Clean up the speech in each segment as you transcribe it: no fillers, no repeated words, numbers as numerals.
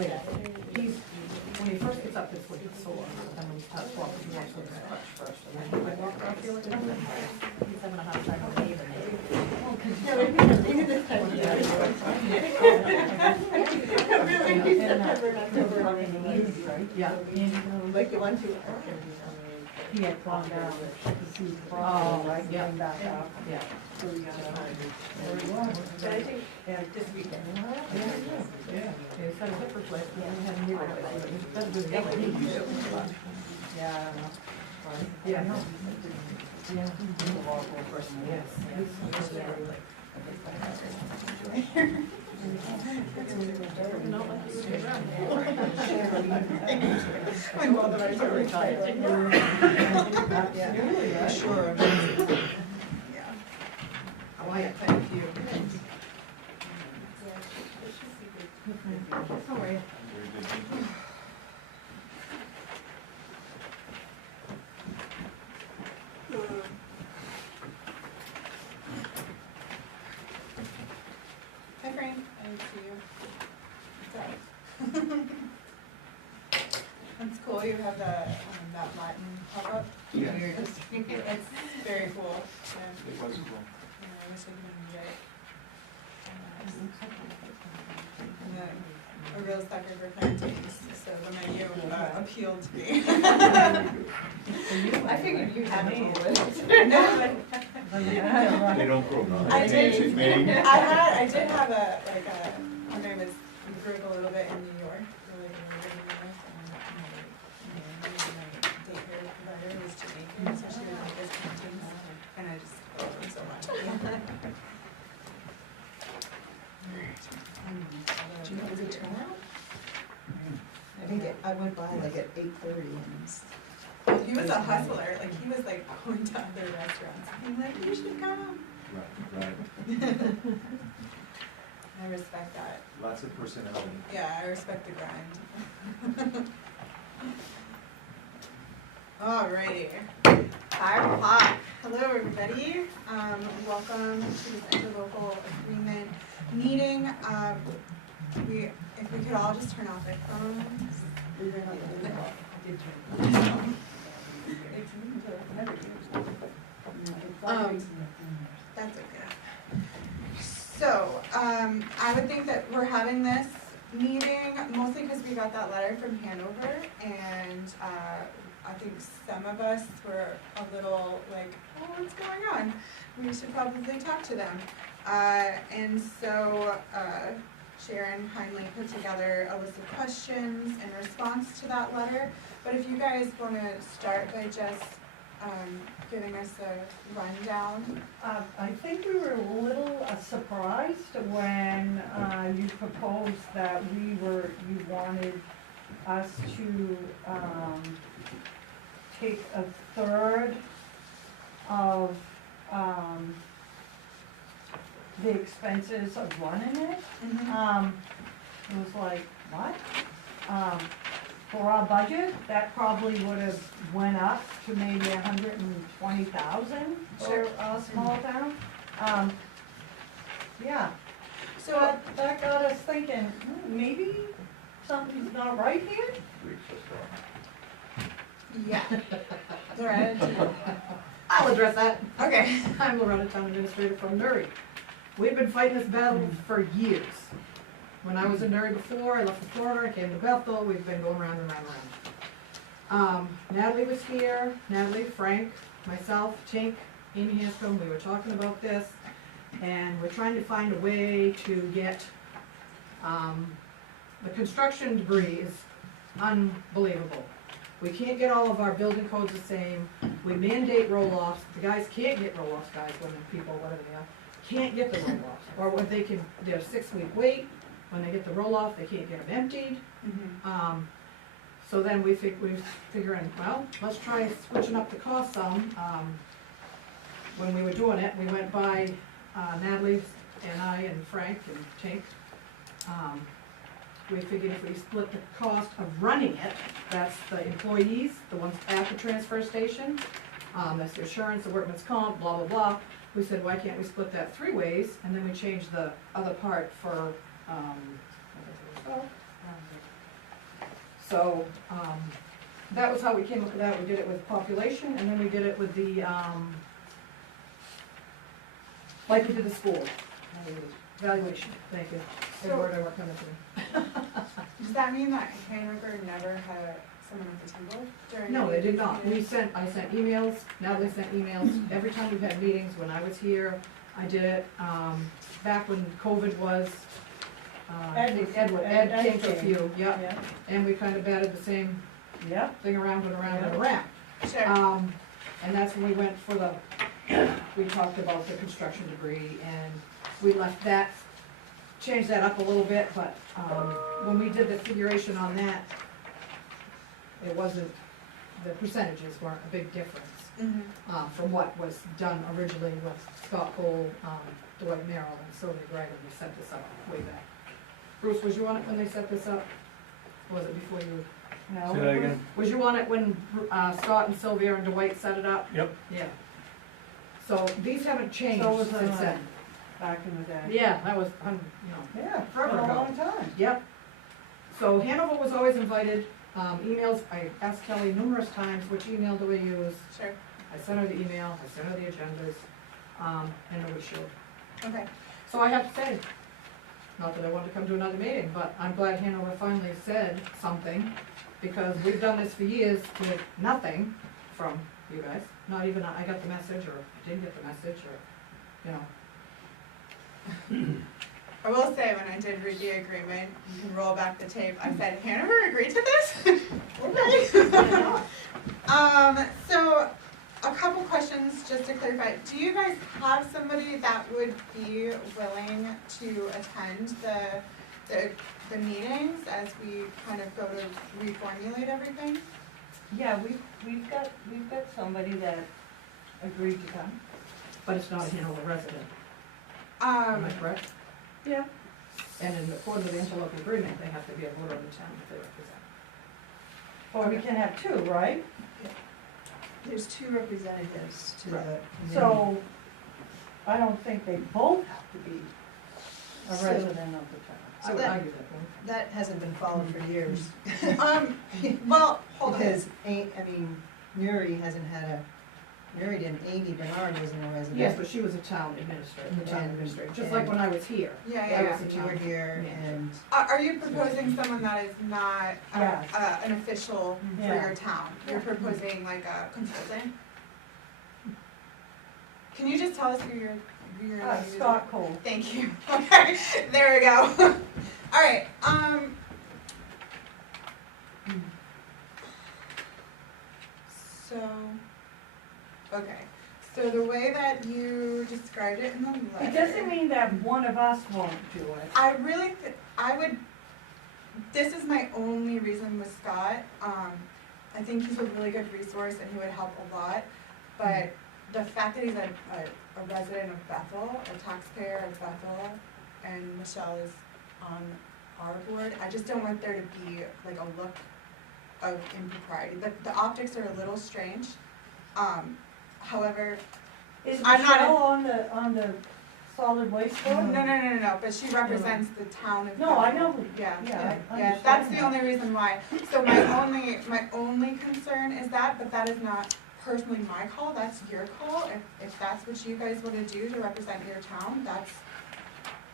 later. When he first gets up, it's like it's sore, but then when he starts walking, he walks with a crutch first, and then if I walk around, I feel like nothing. He's having a hard time believing it. Yeah. Like the ones who He had gone down, oh, right, yeah, back up, yeah. But I think, this weekend. Yeah. He's had a hip replacement, and he had a knee replacement, he doesn't do the other knee. Yeah, I don't know. Yeah, no. Yeah. Yes. Not like he was around. My mother, I was retired. Yeah. Sure. Yeah. How are you? Thank you. How are you? Hi Frank, I didn't see you. That's cool, you have that Latin pop-up. Yeah. It's very cool. Yeah. It was cool. Yeah, I wish I could enjoy it. I'm a real sucker for plantains, so the menu appealed to me. I figured you had me. No, but They don't grow. I did. Maybe. I did have when I was grew up a little bit in New York, really in New York, and my daycare provider was Jamaican, so she would make us paintings, and I just love them so much. Do you know, is it tomorrow? I think I went by like at 8:30 and it's. Well, he was a hustler, like he was like going to other restaurants, I'm like, you should come. Right. I respect that. Lots of personality. Yeah, I respect the grind. Alrighty, 5 o'clock. Hello, everybody. Welcome to this interlocal agreement meeting. If we could all just turn off our phones. That's okay. So, I would think that we're having this meeting mostly because we got that letter from Hanover, and I think some of us were a little like, oh, what's going on? We should probably talk to them. And so Sharon kindly put together a list of questions in response to that letter. But if you guys want to start by just giving us a rundown. I think we were a little surprised when you proposed that you wanted us to take a third of the expenses of running it. It was like, what? For our budget, that probably would have went up to maybe 120,000 for a small town. Yeah, so that got us thinking, maybe something's not right here. Yeah. Loretta? I'll address that. Okay. I'm Loretta, Town Administrator from Newry. We've been fighting this battle for years. When I was in Newry before, I left the Florida, I came to Bethel, we've been going round and round and round. Natalie was here, Natalie, Frank, myself, Tink, Amy Hanscom, we were talking about this, and we're trying to find a way to get, the construction debris is unbelievable. We can't get all of our building codes the same, we mandate roll-offs, the guys can't get roll-offs, guys, when the people, whatever they are, can't get the roll-offs, or when they can, they're 6-week wait. When they get the roll-off, they can't get them emptied. So then we're figuring, well, let's try switching up the cost some. When we were doing it, we went by Natalie and I and Frank and Tink. We figured if we split the cost of running it, that's the employees, the ones at the transfer station, that's the insurance, the workman's comp, blah, blah, blah. We said, why can't we split that 3 ways? And then we changed the other part for, So, that was how we came up with that, we did it with population, and then we did it with the, like we did the school. Valuation, thank you. Good So- word I worked on it today. Does that mean that Hanover never had someone at the table during? No, they did these not. meetings? I sent emails, Natalie sent emails, every time we've had meetings, when I was here, I did it, back when COVID was, Ed was- Ed Ed came to a came. few, yeah, Yeah, and we kind of batted the same yeah, thing around and around and Yeah. around. Sure, And that's when we went for the, we talked about the construction debris, and we left that, changed that up a little bit, but, when we did the figuration on that, it wasn't, the percentages weren't a big difference, mhm, from what was done originally with Scott Cole, Dwight Merrill, and Sylvia Gray when they set this up way back. Bruce, was you on it when they set this up? Or was it before you? no. Say that again? Was you on it when, Scott and Sylvia and Dwight set it up? Yep. Yeah. So these haven't changed So was since I. then. Back in the day. Yeah, that was, Yeah, it's Forever been a ago. long time. Yep. So Hanover was always invited, emails, I asked Kelly numerous times, which email do we use? sure, I sent her the email, I sent her the agendas, and nobody showed. okay. So I have to say, not that I want to come to another meeting, but I'm glad Hanover finally said something, because we've done this for years with nothing from you guys. Not even, I got the message, or I didn't get the message, or, you know. I will say, when I did read the agreement, you can roll back the tape, I said, Hanover agreed to this? Okay. So, a couple questions just to clarify, do you guys have somebody that would be willing to attend the meetings as we kind of go to reformulate everything? Yeah, we've got somebody that agreed to come. But it's not a Hanover resident, am I Um, correct? Yeah. And in according to the interlocal agreement, they have to be a voter of the town if they represent. Or we can have two, right? There's two representatives to the Right. committee. So, I don't think they both have to be a So- resident of the town. I would argue that one. That hasn't been followed for years. well, hold on. Because, Mary hasn't had a, Mary and Amy Bernard wasn't a resident. Yes, but she was a town administrator, the town And- administrator, just like and- when I was here. Yeah, I yeah, was yeah. a You were town here manager. and, Are you proposing someone that is not Yes. an official for Yeah. your town? You're proposing like a consultant? Can you just tell us who you're using? Scott Cole. Thank you. Okay, there we go. All right, so, okay, so the way that you described it in the letter. It doesn't mean that one of us won't do it. I really, I would, this is my only reason with Scott. I think he's a really good resource and he would help a lot. But the fact that he's a resident of Bethel, a taxpayer of Bethel, and Michelle is on our board, I just don't want there to be like a look of impropriety. The optics are a little strange. However, Is I'm not Michelle on the solid waste board? no, but she represents the town of Bethel. No, I know. Yeah, Yeah, I yeah, that's understand the that. only reason why. So my only concern is that, but that is not personally my call, that's your call. If that's what you guys wanna do to represent your town, that's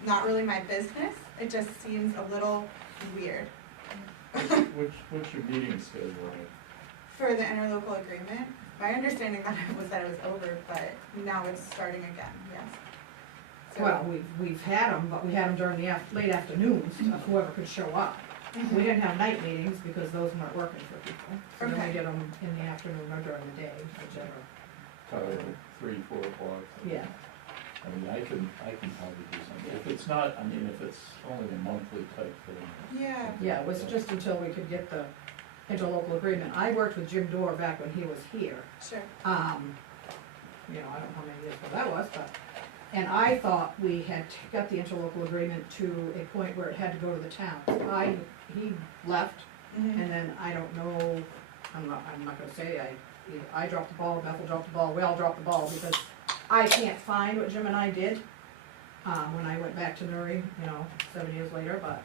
not really my business. It just seems a little weird. What's your meeting schedule like? For the interlocal agreement, my understanding that it was over, but now it's starting again, yes. So- Well, we've had them, but we had them during the late afternoons, of whoever could show up. We didn't have night meetings because those weren't working for people. So then Okay. we did them in the afternoon or during the day, whichever. Probably 3, 4 o'clock. Yeah. I mean, I can probably do something. If it's not, I mean, if it's only a monthly type thing. Yeah, Yeah, it was just until we could get the interlocal agreement. I worked with Jim Dorr back when he was here. sure. You know, I don't know how many years ago that was, but, and I thought we had got the interlocal agreement to a point where it had to go to the town. He left, Mhm. and then I don't know, I'm not gonna say, I dropped the ball, Bethel dropped the ball, we all dropped the ball, because I can't find what Jim and I did, when I went back to Nuri, 7 years later, but,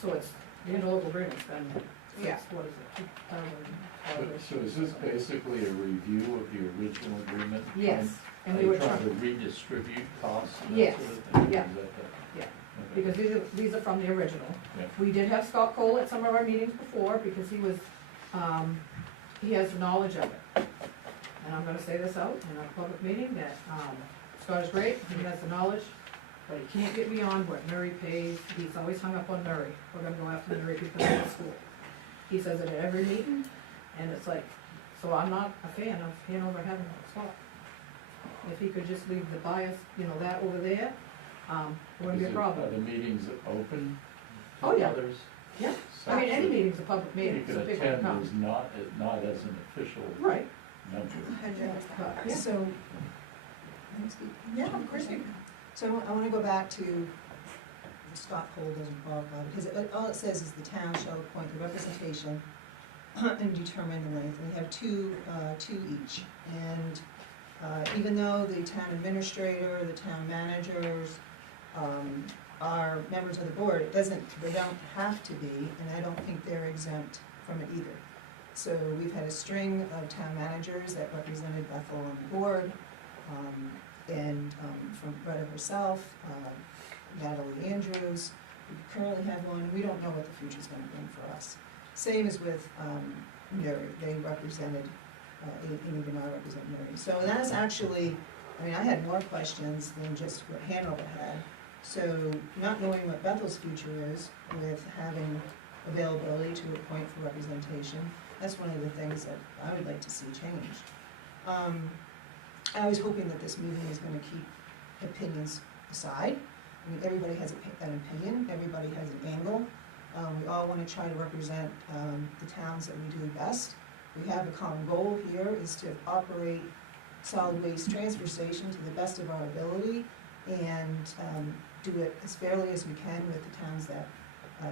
so it's, The interlocal agreement's been, Yeah. what is it, 2012? So is this basically a review of the original agreement? Yes, and Are we were you trying trying, to redistribute costs and that Yes, sort of thing? yeah, Is that the- yeah. okay. because these are from the original. Yeah. We did have Scott Cole at some of our meetings before, because he was, he has knowledge of it. And I'm gonna say this out in a public meeting, that, Scott is great, he has the knowledge, but he can't get beyond what Murray pays, he's always hung up on Murray, we're gonna go after Murray because of the school. He says it at every meeting, and it's like, so I'm not a fan of Hanover having a Scott. If he could just leave the bias, that over there, it wouldn't be a problem. Are the meetings open to Oh, yeah. others? Yeah, I mean, any meeting's a public meeting, You so can people can attend come. as not as an official Right, member. 100%. but, yeah. So, can I speak? Yeah, of course you can. So I wanna go back to Scott Cole doesn't qualify, because all it says is the town shall appoint the representation and determine the length, and we have two each. And even though the town administrator, the town managers, are members of the board, they don't have to be, and I don't think they're exempt from it either. So we've had a string of town managers that represented Bethel on the board, and from Retta herself, Natalie Andrews, we currently have one, we don't know what the future's gonna bring for us. Same as with Mary, they represented, and even I represent Mary. So that's actually, I had more questions than just what Hanover had. So not knowing what Bethel's future is with having availability to appoint for representation, that's one of the things that I would like to see changed. I was hoping that this meeting is gonna keep opinions aside. Everybody has an opinion, everybody has an angle. We all wanna try to represent the towns that we do best. We have a common goal here, is to operate solid waste transfer station to the best of our ability and do it as fairly as we can with the towns that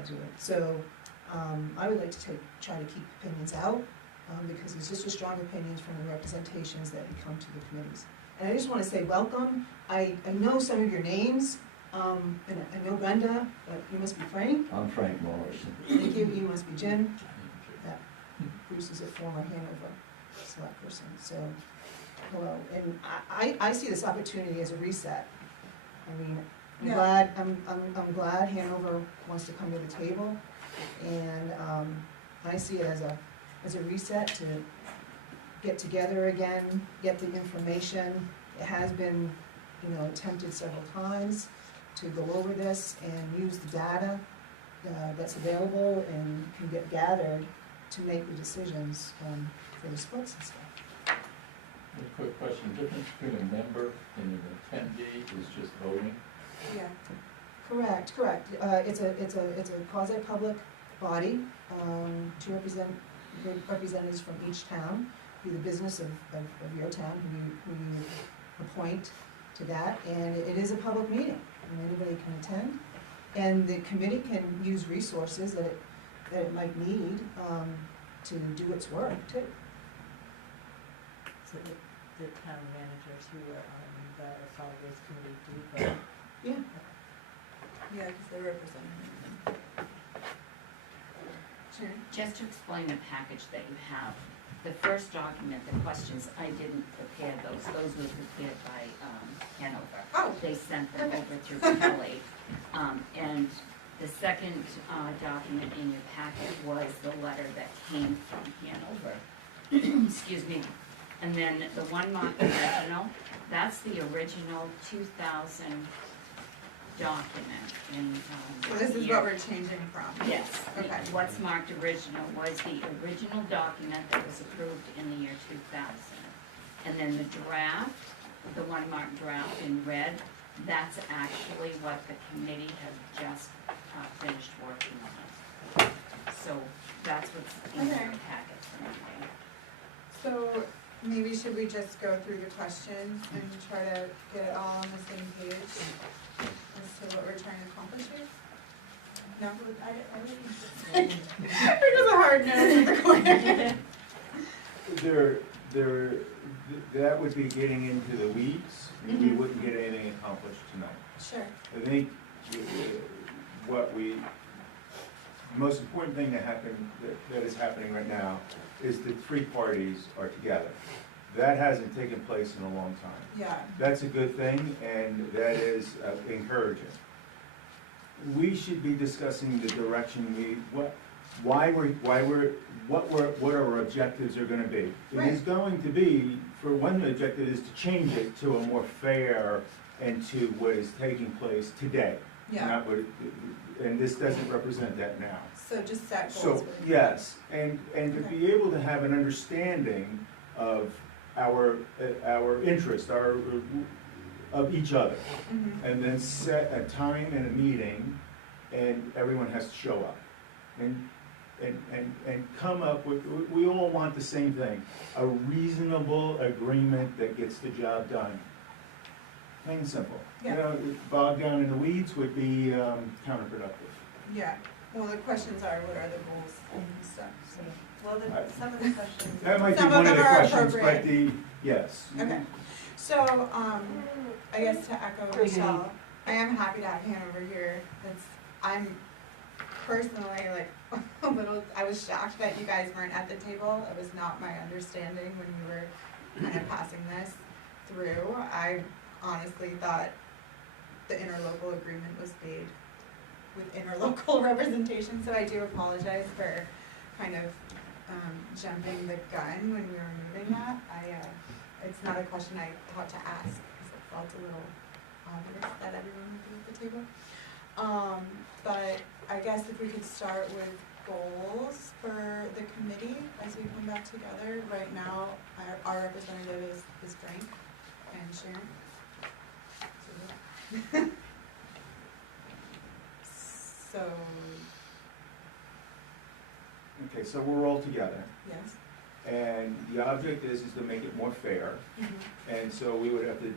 do it. So I would like to try to keep opinions out, because it's just as strong opinions from the representations that we come to the committees. And I just wanna say welcome. I know some of your names, and I know Brenda, but you must be Frank. I'm Frank Morrison. Thank you, you must be Jim. Bruce is a former Hanover select person, so, hello. And I see this opportunity as a reset. I'm Yeah. I'm glad Hanover wants to come to the table, and I see it as a reset to get together again, get the information. It has been, attempted several times to go over this and use the data that's available and can get gathered to make the decisions for the splits and stuff. A quick question, the difference between a member and an attendee is just voting? Yeah. Correct. It's a quasi-public body, to represent representatives from each town, do the business of your town, who you appoint to that, and it is a public meeting, and anybody can attend. And the committee can use resources that it might need, to do its work too. So the town managers who were on the solid waste committee do vote? Yeah. Yeah, because they're representing them. Sharon? Just to explain the package that you have, the first document, the questions, I didn't prepare those were prepared by Hanover. Oh. They sent them over through Kelly. And the second document in your packet was the letter that came from Hanover. Excuse me. And then the one marked original, that's the original 2000 document in So this is year. what we're changing from? Yes, Okay. what's marked original was the original document that was approved in the year 2000. And then the draft, the one marked draft in red, that's actually what the committee has just finished working on. So that's what's in Okay. the packet for today. So maybe should we just go through the questions and try to get it all on the same page as to what we're trying to accomplish here? No? There's just a hard no in the corner. That would be getting into the weeds, and we wouldn't get anything accomplished tonight. Sure. I think what we the most important thing that is happening right now is the three parties are together. That hasn't taken place in a long time. Yeah, That's a good thing, and that is encouraging. We should be discussing the direction what our objectives are gonna be. It is going to be, for one objective is to change it to a more fair and to what is taking place today. yeah, Not what, and this doesn't represent that now. so just set goals So, for the. yes, and to be able to have an understanding of our interest, of each other, Mhm. and then set a time and a meeting, and everyone has to show up. And come up with, we all want the same thing, a reasonable agreement that gets the job done. Plain and simple. You Yeah. know, bogged down in the weeds would be counterproductive. Yeah, well, the questions are, what are the goals and stuff, so. Well, some of the questions. That might be Some of one of the them are questions, but appropriate. yes. Okay, so, I guess to echo Michelle, I am happy to have Hanover here. I'm personally like a little, I was shocked that you guys weren't at the table. It was not my understanding when you were kind of passing this through. I honestly thought the interlocal agreement was made with interlocal representation, so I do apologize for kind of jumping the gun when we were moving that. It's not a question I thought to ask, because it felt a little obvious that everyone would be at the table. But I guess if we could start with goals for the committee as we come back together. Right now, our representative is Frank and Sharon. So, Okay, so we're all together, yes. and the object is to make it more fair. And so we would have to,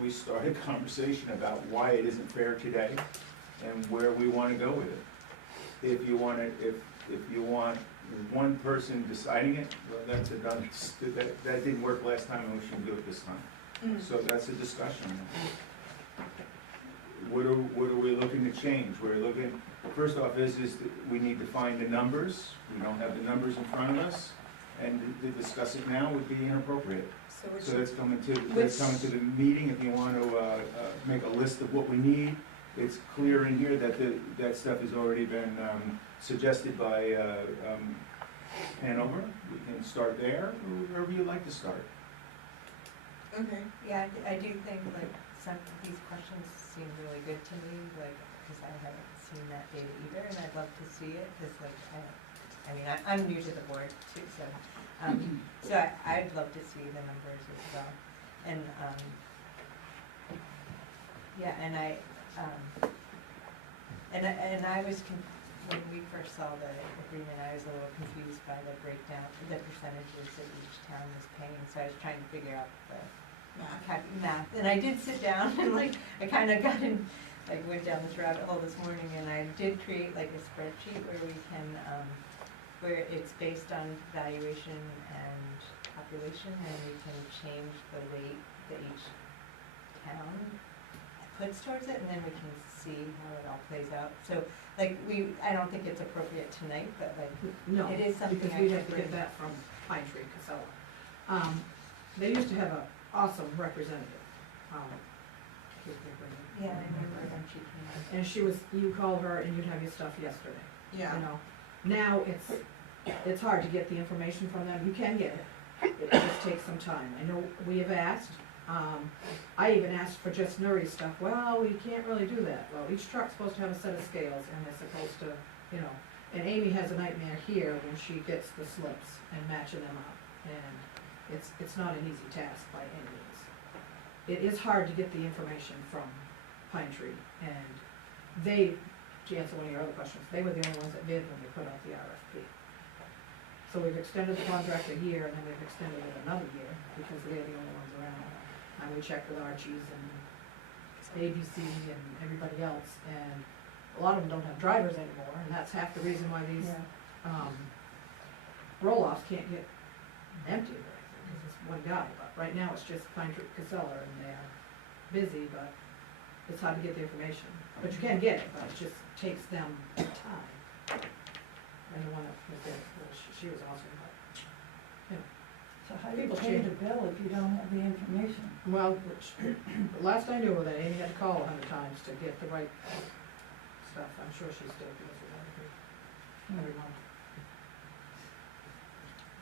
we start a conversation about why it isn't fair today and where we want to go with it. If you want one person deciding it, well, that's a done, that didn't work last time and we shouldn't do it this time. So that's a discussion. What are we looking to change? We're looking, first off, is that we need to find the numbers. We don't have the numbers in front of us, and to discuss it now would be inappropriate. So that's coming to the meeting, if you want to make a list of what we need. It's clear in here that that stuff has already been suggested by Hanover. We can start there, or wherever you'd like to start. Okay. Yeah, I do think like some of these questions seem really good to me, like, because I haven't seen that data either, and I'd love to see it, because like, I'm new to the board too, so, I'd love to see the numbers as well. And, yeah, and I was, when we first saw the agreement, I was a little confused by the breakdown, the percentages that each town was paying, so I was trying to figure out the math. And I did sit down and like, I kind of got in, like went down this rabbit hole this morning, and I did create like a spreadsheet where we can, where it's based on valuation and population, and we can change the weight that each town puts towards it, and then we can see how it all plays out. So like I don't think it's appropriate tonight, but like, No, it is something because I we'd could have to bring. get that from Pine Tree, Casella. They used to have an awesome representative. Yeah, I remember when she came in. And she was, you called her and you'd have your stuff yesterday, Yeah. you know? Now it's hard to get the information from them. You can get it. It just takes some time. I know we have asked. I even asked for just Nuri's stuff. Well, we can't really do that. Well, each truck's supposed to have a set of scales, and they're supposed to, you know, and Amy has a nightmare here when she gets the slips and matching them up. And it's not an easy task by any means. It is hard to get the information from Pine Tree, and they, to answer one of your other questions, they were the only ones that bid when we put out the RFP. So we've extended the contract a year, and then we've extended it another year, because they're the only ones around. And we checked with Archie's and ABC and everybody else, and a lot of them don't have drivers anymore, and that's half the reason why these roll-offs can't get empty, because it's one guy. But right now, it's just Pine Tree Casella, and they're busy, but it's hard to get the information. But you can get it, but it just takes them time. and the one that was there, well, she was awesome, but, So how do you People pay change. the bill if you don't have the information? well, which, the last I knew of that, Amy had to call 100 times to get the right stuff. I'm sure she still deals with that every month.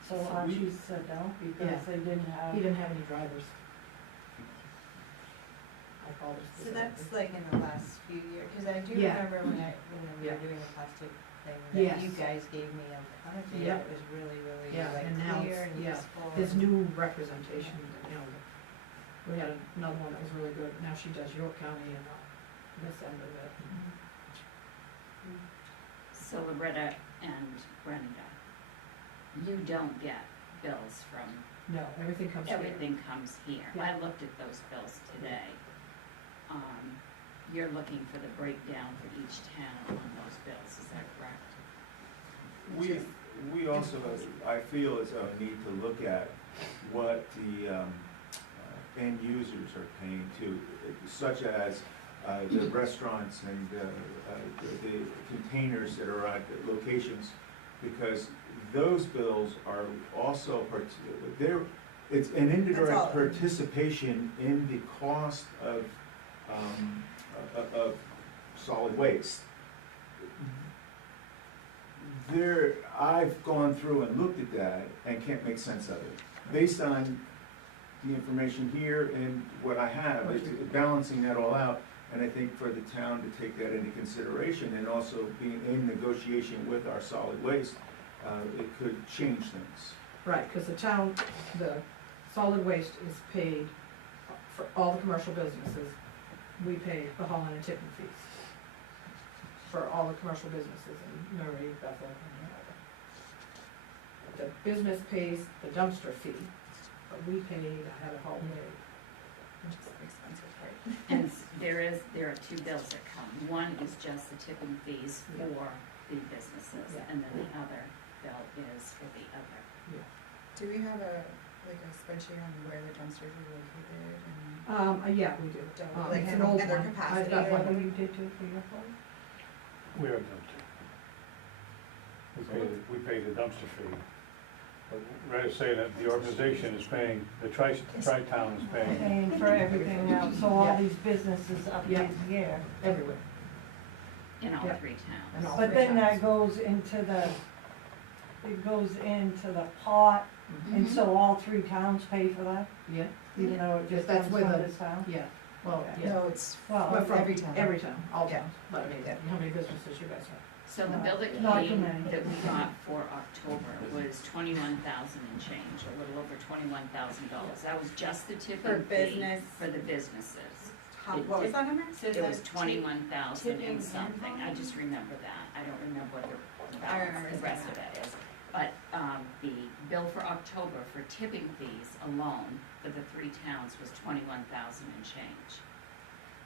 So Archie said no, Yeah. because they didn't have. He didn't have any drivers. I called her So specifically. that's like in the last few years, cause I do Yeah. remember when we Yeah. were doing the plastic thing, Yes. that you guys gave me a ton of data, Yep. it was really, really Yeah, like and now clear it's- and yeah. useful. His new representation, you know, we had another one that was really good. Now she does York County and this end of it. So Loretta and Brenda, you don't get bills from, No, everything comes here. everything comes here. Yeah. I looked at those bills today. You're looking for the breakdown for each town on those bills, is that correct? We also, I feel as though we need to look at what the end users are paying too, such as the restaurants and the containers that are at the locations, because those bills are also, it's an That's all. indirect participation in the cost of solid waste. I've gone through and looked at that and can't make sense of it. Based on the information here and what I have, it's balancing that all out. And I think for the town to take that into consideration and also being in negotiation with our solid waste, it could change things. Right, because the town, the solid waste is paid for all the commercial businesses. We pay the hauling and tipping fees for all the commercial businesses in Murray, Bethel, and Hanover. The business pays the dumpster fee, but we pay to have it hauled away. Which is the expensive part. And there are two bills that come. One is just the tipping fees Yeah. for the businesses, Yeah. and then the other bill is for the other. Do we have a spreadsheet on where the dumpsters are located and Yeah, we do. Don't- like, It's and an old their one. capacity I've got or What one. do you do too for your phone? We are dumpster. We pay the dumpster fee. But Retta's saying that the organization is paying, the Tri-Town is paying. Paying for everything else, so all Yeah. these businesses up Yeah. here. Everywhere. In all Yeah. three And towns. all But three then that towns. goes into the pot, and so all three towns pay for that, Yeah, even though it just That's comes where from the- this town? yeah, well, Okay. yeah. No, it's Well, Well, from every town. Every town, all Yeah. towns, but I mean, Yeah. how many businesses you guys have? So the bill that Not too came, many. that we got for October was 21,000 and change, a little over $21,000. That was just the For tipping fee business. for the businesses. What was that number? It was 21,000 tipping and and something, I hauling? just remember that, I don't remember what the I remember balance, the rest of it is. But, the bill for October for tipping fees alone for the three towns was 21,000 and change.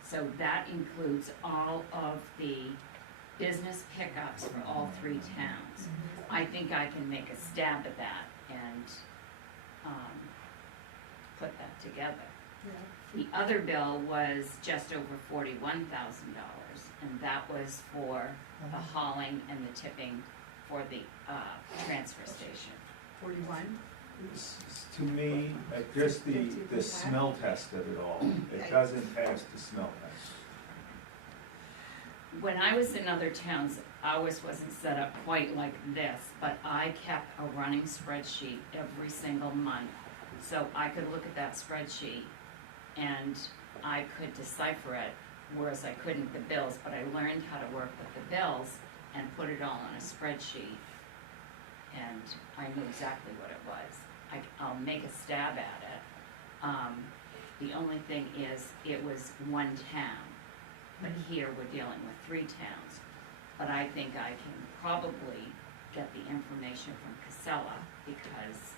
So that includes all of the business pickups for all three towns. I think I can make a stab at that and, put that together. The other bill was just over $41,000, and that was for the hauling and the tipping for the, transfer station. 41. To me, just the smell test of it all, it doesn't pass the smell test. When I was in other towns, ours wasn't set up quite like this, but I kept a running spreadsheet every single month. So I could look at that spreadsheet and I could decipher it, whereas I couldn't with the bills, but I learned how to work with the bills and put it all on a spreadsheet. And I knew exactly what it was. I'll make a stab at it. The only thing is, it was one town. But here, we're dealing with three towns. But I think I can probably get the information from Casella, because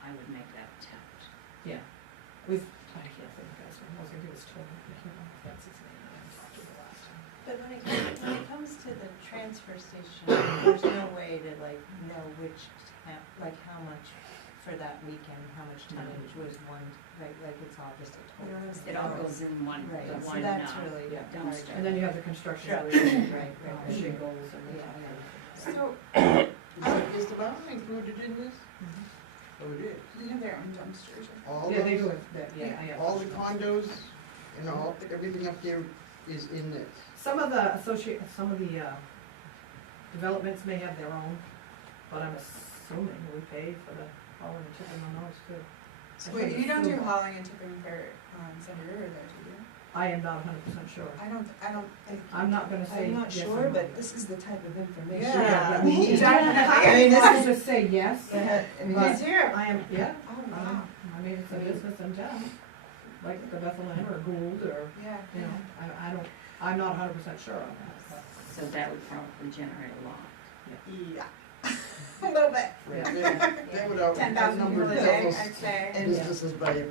I would make that attempt. Yeah, with, I can't think of the guy's name, I was gonna give his total, I can't remember if that's his name, I talked to the last time. But when it comes to the transfer station, there's no way to like know which, like how much for that weekend, how much tonnage was one, like it's all just a total. It all goes in one, Right, the so one, that's uh, really yeah, hard dumpster. And then you have the construction, Sure. related, Right, right. shingles and Yeah, everything. So, Is the mountain included in this? Oh, it is. they have their own dumpsters. All Yeah, they those- do it, yeah, I have. All the condos and all, everything up there is in this. Some of the developments may have their own, but I'm assuming we pay for the hauling and tipping on those too. Wait, you don't do hauling and tipping for, Sunday River though, do you? I am not 100% sure. I don't think. I'm not gonna say I'm not yes or sure, no. but this is the type of information. Yeah. I mean, Definitely. I mean, this I is, just say yes, You but do? I am, yeah, Oh, wow. I mean, it's a business in town, like the Bethel Inn or Gould or, Yeah. you know, I'm not 100% sure on that, So that would probably generate a lot. Yeah. A little bit. They would have 10,000 outnumber people a day, Bethel's I'd say. And- businesses by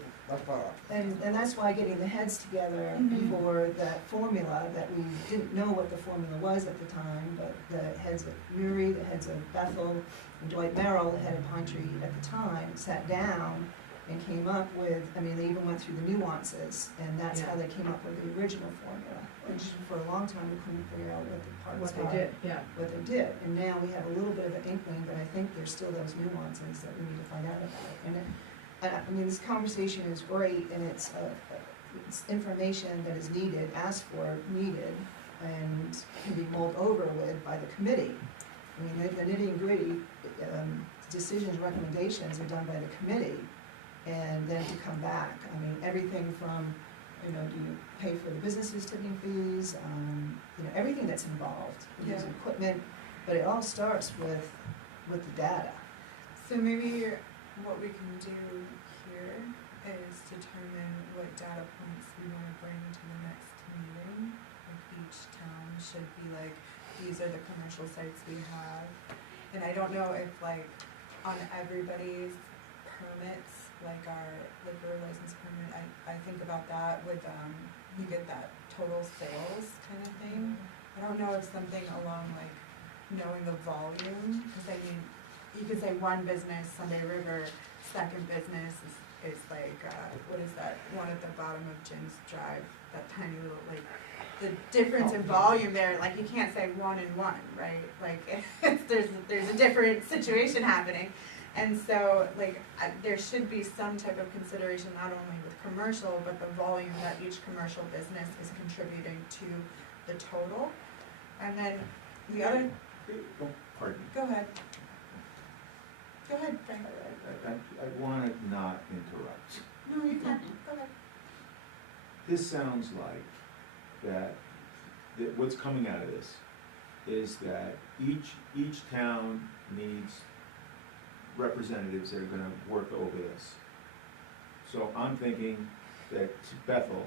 far. and that's why getting the heads together Mhm. for that formula, that we didn't know what the formula was at the time, but the heads of Murray, the heads of Bethel, and Dwight Merrill, the head of Pine Tree at the time, sat down and came up with, I mean, they even went through the nuances, and that's how they came up with the original formula, which for a long time we couldn't figure out what the parts what are. they did, yeah. What they did, and now we have a little bit of an inkling, but I think there's still those nuances that we need to find out about. And I mean, this conversation is great, and it's information that is needed, asked for, needed, and can be mulled over with by the committee. I mean, the nitty and gritty, decisions, recommendations are done by the committee, and then to come back, I mean, everything from, you know, do you pay for the businesses tipping fees, you know, everything that's involved, use Yeah. equipment, but it all starts with the data. So maybe what we can do here is determine what data points we wanna bring to the next meeting. Like each town should be like, these are the commercial sites we have. And I don't know if like on everybody's permits, like our liquor license permit, I think about that with, you get that total sales kind of thing. I don't know if something along like knowing the volume, cause I mean, you could say one business, Sunday River, second business is like, what is that one at the bottom of Jim's Drive, that tiny little, like, the difference in volume there, like, you can't say one and one, right? Like, there's a different situation happening. And so, like, there should be some type of consideration, not only with commercial, but the volume that each commercial business is contributing to the total. And then the other, Oh, pardon. go ahead. Go ahead, Frank. I want to not interrupt. No, you can, go ahead. This sounds like that what's coming out of this is that each town needs representatives that are gonna work over this. So I'm thinking that Bethel,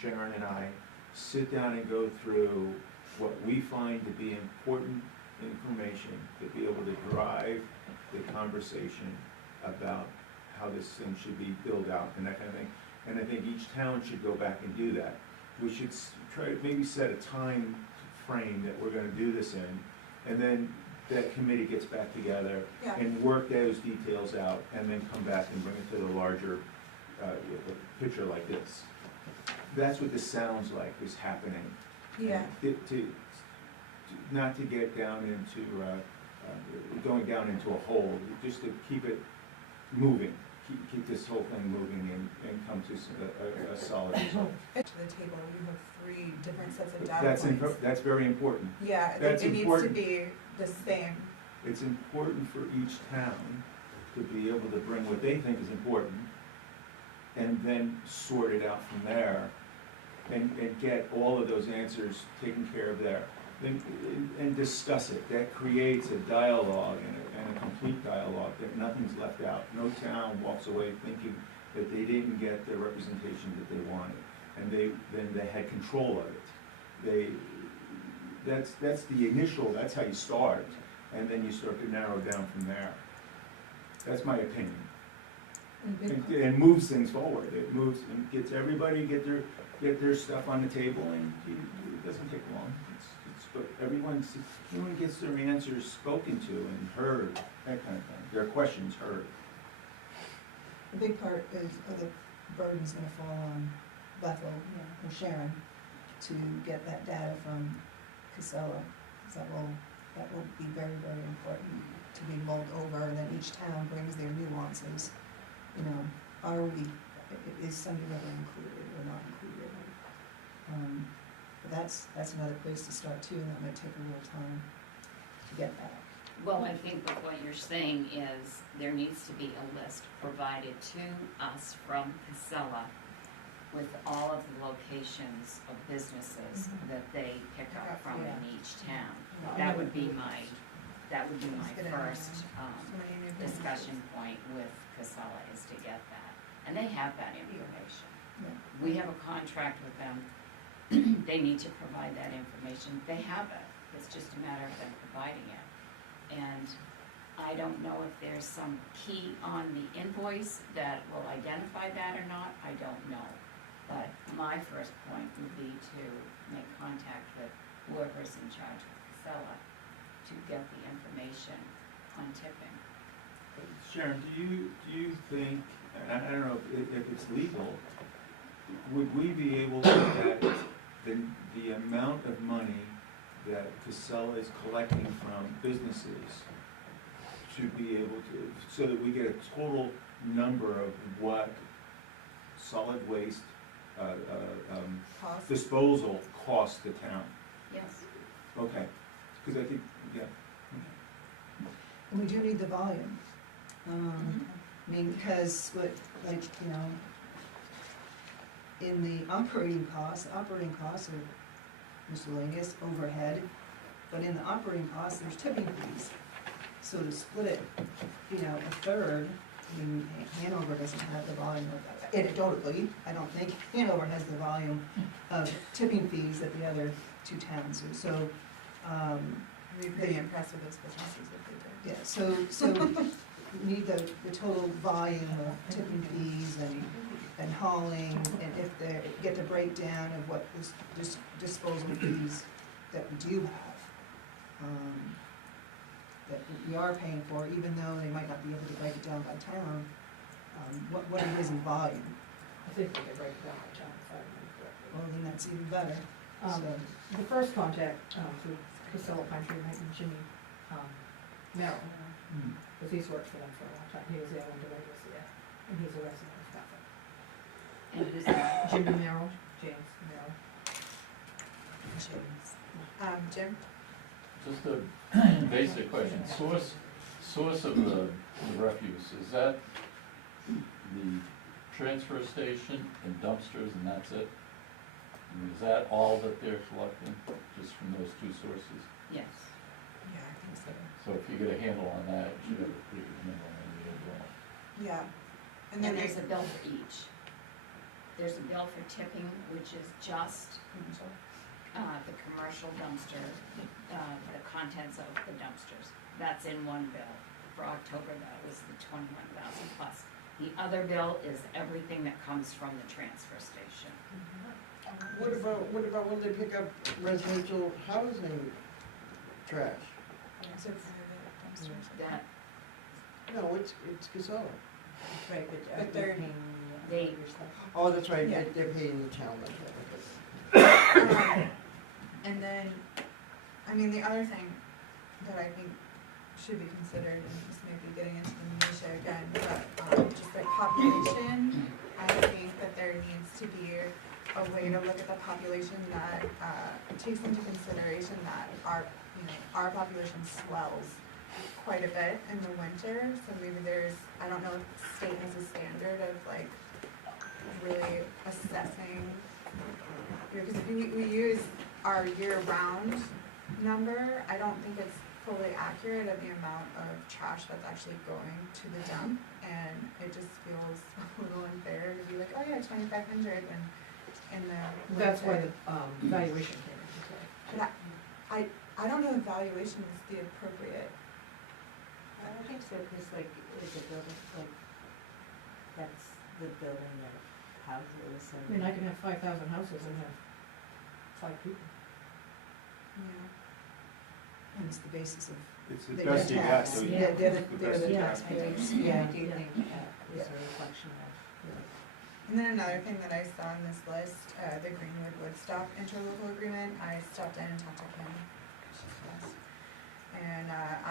Sharon and I, sit down and go through what we find to be important information to be able to drive the conversation about how this thing should be built out and that kind of thing. And I think each town should go back and do that. We should try to maybe set a time frame that we're gonna do this in, and then that committee gets back together Yeah. and work those details out, and then come back and bring it to the larger, picture like this. That's what this sounds like is happening. Yeah. Not to get down into, going down into a hole, just to keep it moving, keep this whole thing moving and come to a solid result. To the table, you have 3 different sets of data points. That's very important. Yeah, I that's think it needs to important. be the same. It's important for each town to be able to bring what they think is important, and then sort it out from there, and get all of those answers taken care of there. And discuss it. That creates a dialogue and a complete dialogue, that nothing's left out. No town walks away thinking that they didn't get the representation that they wanted, and then they had control of it. That's the initial, that's how you start, and then you start to narrow down from there. That's my opinion. And moves things forward. It moves and gets everybody get their stuff on the table, and it doesn't take long. But everyone gets their answers spoken to and heard, that kind of thing. Their questions heard. The big part is, the burden's gonna fall on Bethel and Sharon to get that data from Casella, 'cause that will that will be very, very important to be mulled over, and then each town brings their nuances. You know, are we, is Sunday River included or not included? But that's another place to start too, and that might take a little time to get that. Well, I think that what you're saying is there needs to be a list provided to us from Casella with all of the locations of businesses that they pick up from in each town. That would be my first discussion point with Casella, is to get that. And they have that information. Yeah. We have a contract with them. They need to provide that information. They have it. It's just a matter of them providing it. And I don't know if there's some key on the invoice that will identify that or not. I don't know. But my first point would be to make contact with whoever's in charge of Casella to get the information on tipping. Sharon, do you think, and I don't know if it's legal, would we be able to get the amount of money that Casella is collecting from businesses to be able to, so that we get a total number of what solid waste Cost. disposal costs the town? Yes. Okay, because I think, yeah. And we do need the volume. I mean, because what, like, you know, in the operating costs are miscellaneous overhead, but in the operating costs, there's tipping fees. So to split it, you know, a third, I mean, Hanover doesn't have the volume of that. Anecdotally, I don't think Hanover has the volume of tipping fees that the other two towns do. So, I'd be pretty impressed with those businesses if they did. yeah, so we need the total volume of tipping fees and hauling, and if they get the breakdown of what this disposal fees that we do have, that we are paying for, even though they might not be able to break it down by town, what it is in volume. I think we can break it down by town, if I remember correctly. Well, then that's even better. So, The first contact through Casella Pine Tree might be Jimmy Merrill, because he's worked for them for a long time. He was the one that was there, and he's a resident of Bethel. And who's that? Jimmy Merrill, James Merrill. Jim? Just a basic question, source of the refuse, is that the transfer station and dumpsters and that's it? I mean, is that all that they're collecting, just from those two sources? Yes. Yeah, I think so. So if you get a handle on that, you should have a pretty good handle on the overall. Yeah. And then there's a bill for each. There's a bill for tipping, which is just the commercial dumpster, the contents of the dumpsters. That's in one bill. For October, that was the 21,000 plus. The other bill is everything that comes from the transfer station. What about when they pick up residential housing trash? So private dumpsters. That, No, it's Casella. Right, But they're- paying They- your stuff. Oh, that's right, Yeah. they're paying the town. That's right. And then, I mean, the other thing that I think should be considered, and this may be getting into the minutia again, but just like population, I think that there needs to be a way to look at the population that takes into consideration that our population swells quite a bit in the winter, so maybe there's, I don't know if the state has a standard of like really assessing, because if we use our year-round number, I don't think it's fully accurate of the amount of trash that's actually going to the dump, and it just feels a little unfair to be like, oh yeah, 2,500 when in the winter. That's why the valuation came into play. But I don't know if valuation is the appropriate. I don't think so, because like, is a building, like, that's the building that houses I mean, I can have 5,000 houses and have 5 people. Yeah. and it's the basis of, It's the They best you get got, taxed. so you. Yeah, they're the- it's the they're best the you got. taxpayers. Yeah, I Yeah. do think that is a reflection of. And then another thing that I saw on this list, the Greenwood Woodstock interlocal agreement, I stopped in and talked to Kim. She's the best.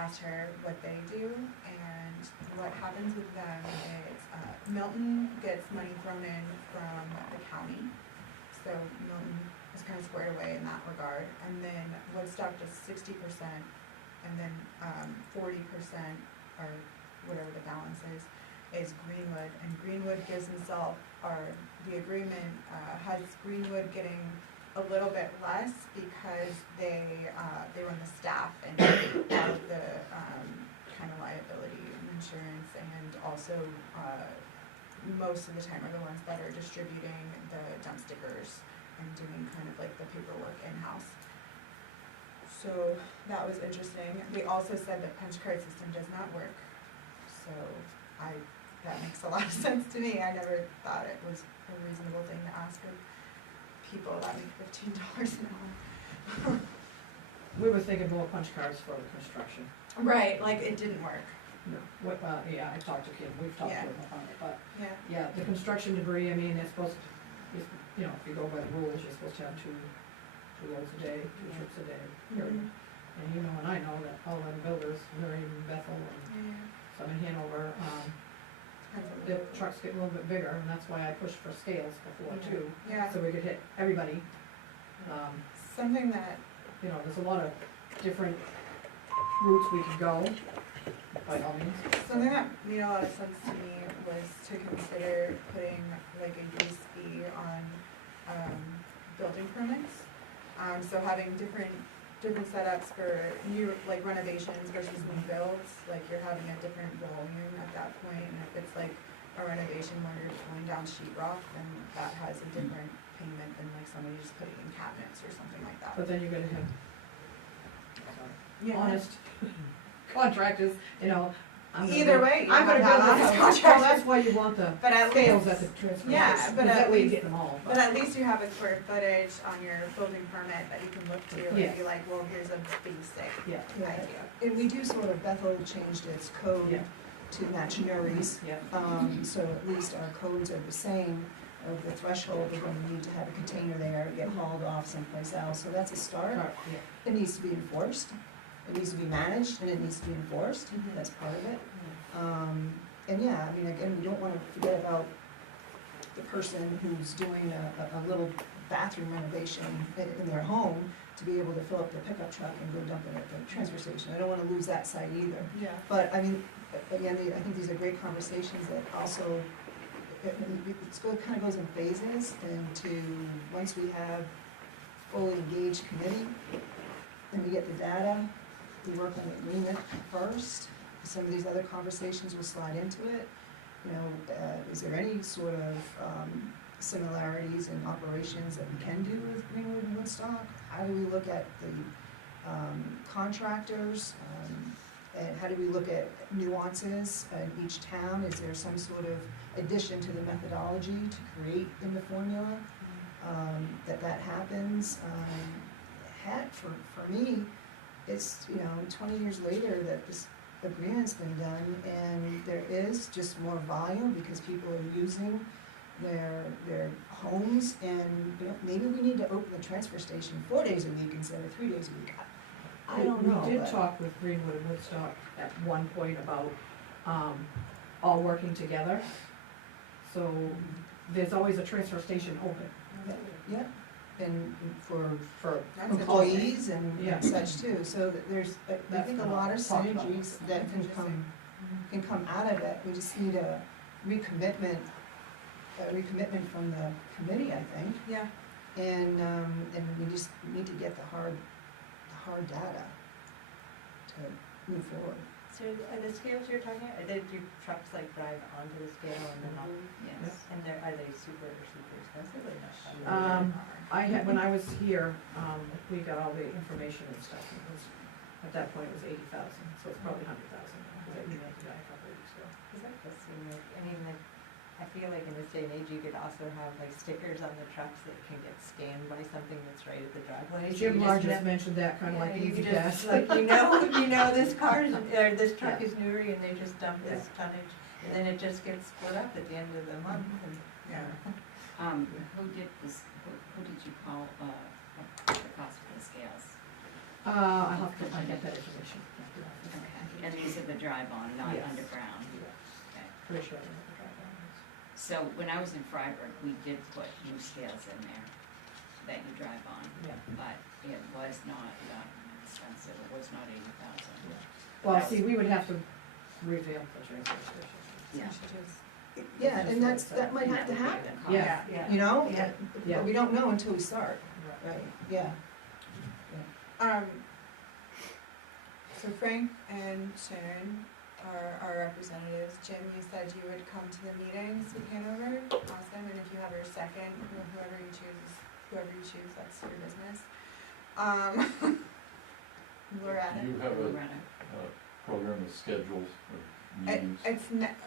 asked her what they do, and what happens with them is, Milton gets money thrown in from the county. So Milton is kind of squared away in that regard, and then Woodstock does 60%, and then 40%, or whatever the balance is Greenwood, and Greenwood gives himself, or the agreement has Greenwood getting a little bit less because they run the staff and all of the kind of liability and insurance, and also most of the time are the ones that are distributing the dump stickers and doing kind of like the paperwork in-house. So that was interesting. They also said the punch card system does not work, so that makes a lot of sense to me. I never thought it was a reasonable thing to ask of people that make $15 an hour. We were thinking more punch cards for the construction. Right, like it didn't work. No, yeah, I talked to Kim, we've talked to him about it, but, Yeah. yeah, the construction debris, I mean, it's supposed to, you know, if you go by the rules, you're supposed to have two loads a day, 2 trips a day, period. And you know, and I know that all the builders, they're in Bethel and some in Hanover, the trucks get a little bit bigger, and that's why I pushed for scales before too, Yeah. so we could hit everybody. Something that, You know, there's a lot of different routes we could go, by all means. something that made a lot of sense to me was to consider putting like a use fee on building permits. So having different setups for new, like renovations versus new builds, like you're having a different volume at that point, and if it's like a renovation where you're pulling down sheetrock, then that has a different payment than like somebody just putting in cabinets or something like that. But then you're gonna have Yeah. honest contractors, you know. I'm gonna Either build- way, you I'm gonna have build honest this house. Well, contractors. that's why you want the But at scales least- at the transfer. Yeah, station, but 'cause at that way you least- get them all. But at least you have a square footage on your building permit that you can look to and Yes. be like, well, here's a basic Yeah, Yeah, idea. and we do sort of, Bethel changed its code Yeah. to match Nuri's. yeah. So at least our codes are the same of the threshold of when we need to have a container there, get hauled off someplace else, so that's a start. Yeah. It needs to be enforced, it needs to be managed, and it needs to be enforced, Mhm. that's part of it. And yeah, I mean, again, we don't wanna forget about the person who's doing a little bathroom renovation in their home to be able to fill up the pickup truck and go dump it at the transfer station. I don't wanna lose that sight either. Yeah. But, I mean, again, I think these are great conversations that also, kind of goes in phases, and once we have fully engaged committee, and we get the data, we work on the agreement first, some of these other conversations will slide into it. You know, is there any sort of similarities in operations that we can do with Greenwood and Woodstock? How do we look at the contractors? And how do we look at nuances in each town? Is there some sort of addition to the methodology to create in the formula that happens? Heck, for me, it's, 20 years later that this agreement's been done, and there is just more volume because people are using their homes, and maybe we need to open the transfer station 4 days a week instead of 3 days a week. I don't know. We did but- talk with Greenwood and Woodstock at one point about, all working together. So there's always a transfer station open. Yeah, and for That's employees and Yeah. such too, so that there's, I That's think a been lot of talked about. synergies that can come out of it. We just need a recommitment from the committee, I think, Yeah. and we just need to get the hard data to move forward. So are the scales you're talking about, did your trucks like drive onto the scale and then off? Yes. And are they super expensive or not? When I was here, we got all the information and stuff, and it was, at that point, it was 80,000, so it's probably 100,000, because I emailed the guy a couple of weeks ago. Cause that does seem like, I mean, like, I feel like in this day and age, you could also have like stickers on the trucks that can get scanned by something that's right at the driveway. So Jim you Large just just mentioned that, kinda like you Easy could Pass. just, like, this car's, or this truck is Newry and they just dump this tonnage, and then it just gets split up at the end of the month and. Yeah. Who did this, who did you call, the cost of the scales? I'll have to, I get that information. Okay. And these are the drive-on, not Yes. underground. Okay. Pretty sure. I know the drive-on is. So when I was in Freiburg, we did put new scales in there that you drive on, Yeah. but it was not that expensive, it was not 80,000. Well, see, we would have to revamp the transfer station. Yeah. Yeah, and that might have to That would be happen, the cost. Yeah. Yeah. you know? Yeah. Yeah. But we don't know until we start, Right. right, yeah. So Frank and Sharon are our representatives. Jim, you said you would come to the meetings with Hanover. Awesome, and if you have your second, whoever you choose, that's your business. Loretta. Do you have Loretta. a program of schedules or meetings?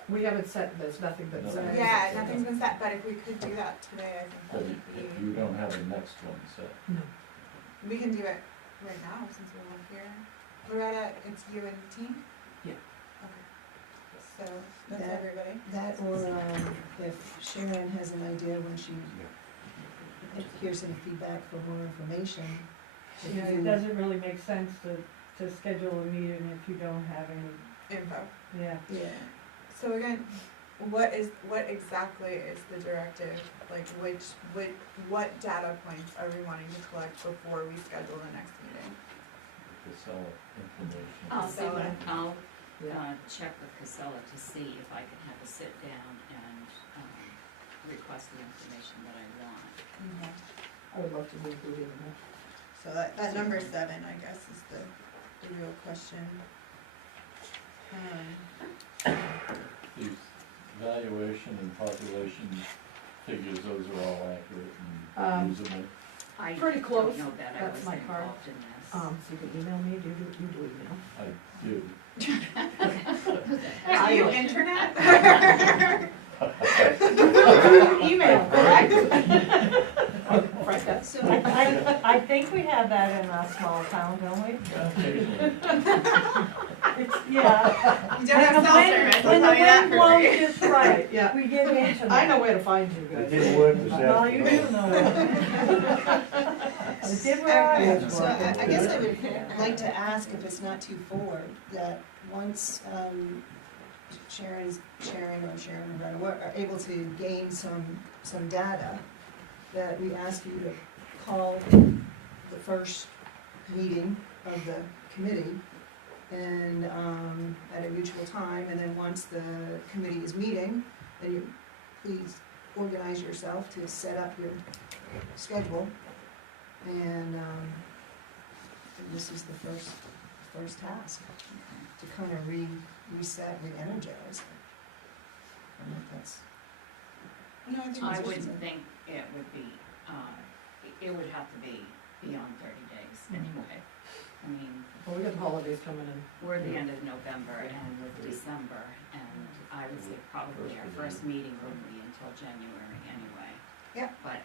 We haven't set, there's nothing been No. set. Yeah, nothing's been set, but if we could do that today, I think that But would if be, you don't have a next one set, No. we can do it right now since we're all here. Loretta, it's you and the team? Yeah. Okay. So, that's That- everybody? That or if Sharon has an idea when she hears any feedback for more information. if You know, you- it doesn't really make sense to schedule a meeting if you don't have any, Info. yeah. Yeah, So again, what exactly is the directive? Like what data points are we wanting to collect before we schedule the next meeting? Casella information. I'll see what, I'll, Yeah. check with Casella to see if I can have a sit down and, request the information that I want. I would love to be included in that. So that number 7, I guess, is the real question. The valuation and population figures, those are all accurate and usable. I Pretty close. don't know that, I That's my wasn't card. involved in this. So you can email me, you do email. I do. Are you internet? Email, correct? Fresca. so, I think we have that in our small town, don't we? Occasionally. It's, yeah. You don't have cell service, I'll When the tell you that wind for blows free. just right, Yeah. we get internet. I know where to find you guys. Well, you do know that. I did where I was. so I guess I would like to ask, if it's not too forward, that once Sharon or Loretta are able to gain some data, that we ask you to call the first meeting of the committee and at a mutual time, and then once the committee is meeting, then you please organize yourself to set up your schedule. And this is the first task, to kind of reset, re-energize. I don't know if that's, No, I think I it's wouldn't think it would be, it would have to be beyond 30 days anyway. I mean, Well, we got the holidays coming in. we're at the end of November and with December, and I would say probably our first meeting wouldn't be until January anyway. Yeah. But,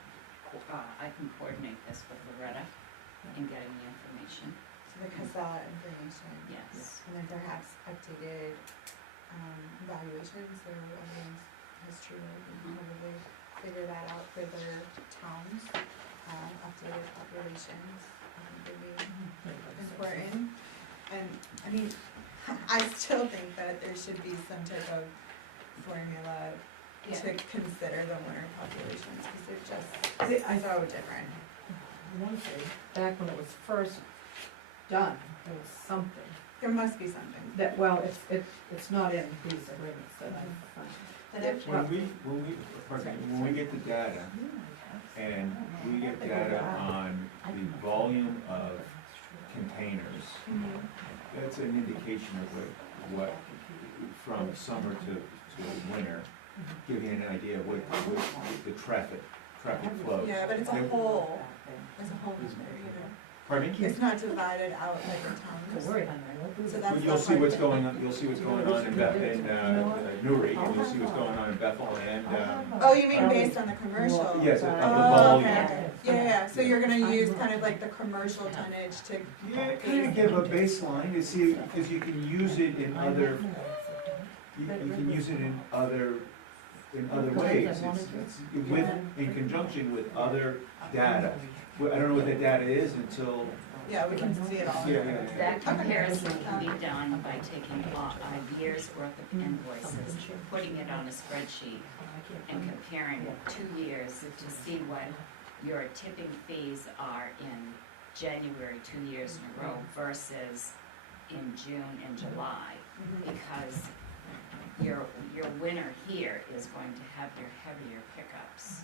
I can coordinate this with Loretta and getting the information, So the Casella information. yes. And then perhaps updated valuations or evidence history, we can probably figure that out for their towns. Updated populations, would be important. And, I mean, I still think that there should be some type of formula to consider the winter populations, because they're just so different. I want to say, back when it was first done, there was something There must be something. that, well, it's not in these agreements that I found. That if, When we get the data, and we get data on the volume of containers, that's an indication of what from summer to winter, give you an idea of what the traffic flow. yeah, but it's a whole number, Pardon me? It's not divided out like in towns. Don't worry, honey, I won't do So that. that's Well, you'll the see hard what's thing. going on, you'll see what's going on in Newry, and you'll see what's going on in Bethel, and, Oh, you mean based on the commercial? yes, the Oh, volume. okay. Yeah, so you're gonna use kind of like the commercial tonnage to. Yeah, kind of give a baseline to see, because you can use it in other, you can use it in other ways. It's in conjunction with other data. Well, I don't know what that data is until Yeah, we can see it all. That comparison can be done by taking a year's worth of invoices, putting it on a spreadsheet, and comparing 2 years to see what your tipping fees are in January 2 years in a row versus in June and July. Because your winter here is going to have your heavier pickups.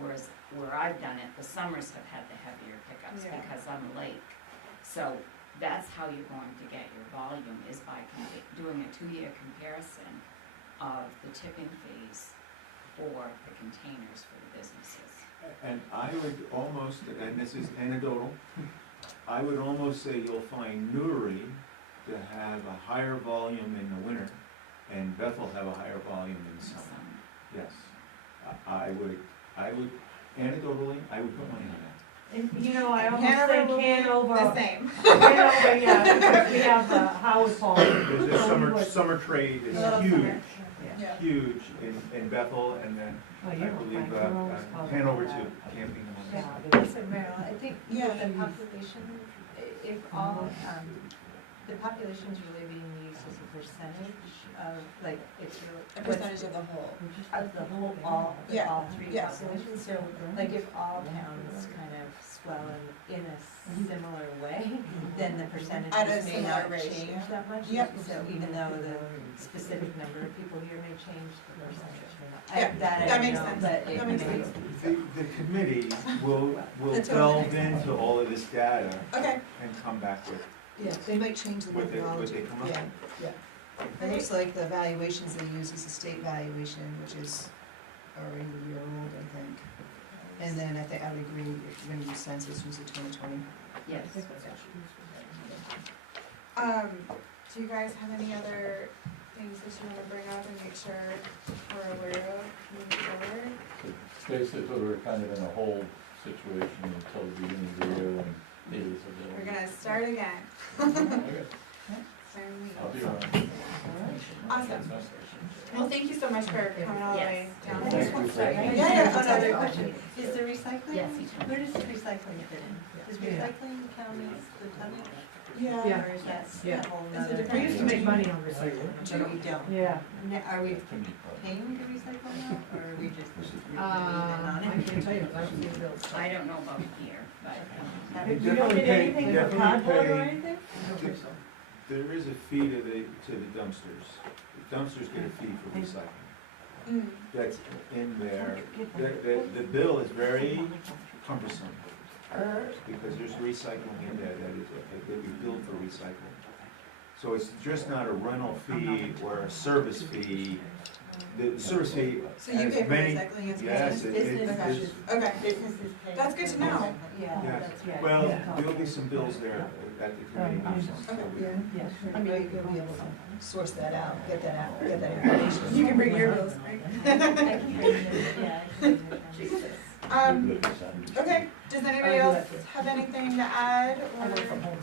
Whereas where I've done it, the summers have had the heavier pickups Yeah. because I'm a lake. So that's how you're going to get your volume, is by doing a 2-year comparison of the tipping fees for the containers for the businesses. And I would almost, and this is anecdotal, I would almost say you'll find Newry to have a higher volume in the winter, and Bethel have a higher volume in the summer. Yes. I would, anecdotally, I would put money on that. And, you know, I almost Hanover think will be Hanover. the same. Hanover, yeah, because we have the Howard Farm. The summer trade is Little huge, summer. Yeah. huge in Bethel, and then Oh, I you don't believe think Rose probably Hanover that. too, camping. Yeah. Listen, Meryl, I think Yeah. the population, if all, the population's really being used as a percentage of, like, it's really. A percentage of the whole. Of the whole, all, Yeah. all three Yeah. populations, so, like, if all towns kind of swell in a similar way, then the At a percentages may similar not ratio. change that much. Yep. So even though the specific number of people here may change, the percentage may not. Yeah, I that don't makes know, sense. but That it makes may- sense. The committee will The total delve makes sense. into all of this data Okay, and come back with Yeah, they might change the what they methodology. come up Yeah, with. yeah. It looks like the valuations they use is a state valuation, which is already a year old, I think. And then I would agree, if you're gonna use census, use the 2020. Yes. do you guys have any other things that you wanna bring up and make sure we're aware of moving forward? Basically, we're kind of in a hold situation until the beginning of the year when needles are We're getting. gonna start again. Okay, Starting I'll be meetings. around. Awesome. Well, thank you so much for coming all the way Yes. down. Thank you for- Yeah, Another question, is the recycling, Yes, you can. where does the recycling fit in? Does recycling count as the tonnage? Yeah. Yeah. Or is that Yeah. a whole It's a nother? different- We used to make money on recycling. So we don't. Yeah. Are we To me, probably. paying to recycle now, or are we just leaving it I on it? can't tell you, I don't see the bills. I don't know about here, but, They You don't definitely get pay- anything for definitely cardboard or pay- anything? I don't think so. There is a fee to the dumpsters. The dumpsters get a fee for recycling. Mm. That's in there. The bill is very cumbersome, because there's recycling in there that we bill for recycling. So it's just not a rental fee or a service fee. The service fee So you has pay for many, recycling as well? yes, Business it's, Okay. Businesses pay. That's good to know. Yeah, Yes. that's right. well, there'll be some bills there at the committee meeting. so Okay. we- Yes. I mean, you'll be able to source that out, get that information. You can bring your bills, I can bring it, yeah, I can bring it down. Okay, does anybody else have anything to add I or? work from home.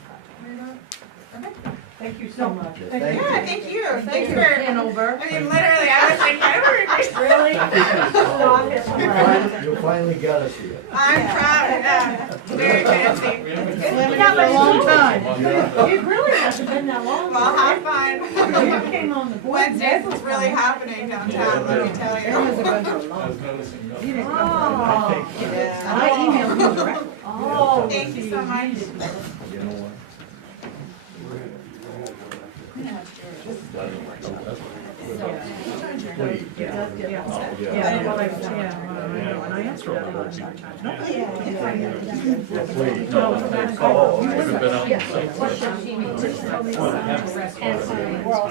Okay. Thank you so much. Yeah, thank you. Thanks for, Hanover. I mean, literally, I was like, Hanover. Really? Stop it. You finally got us here. I'm proud, yeah. Very fancy. We haven't- Yeah, but a long time. It really hasn't been that long. Well, have You fun. came on the board. Wednesdays is really happening downtown, let me tell It hasn't you. been for a I long was time. noticing. You didn't Oh. come. Yeah. I emailed you directly. Oh. Thank you so much. You know what? Wait. Yeah. Oh, yeah. Yeah, well, like, and I answered that. No. Wait. No, Oh, We've been out. Yeah. Well,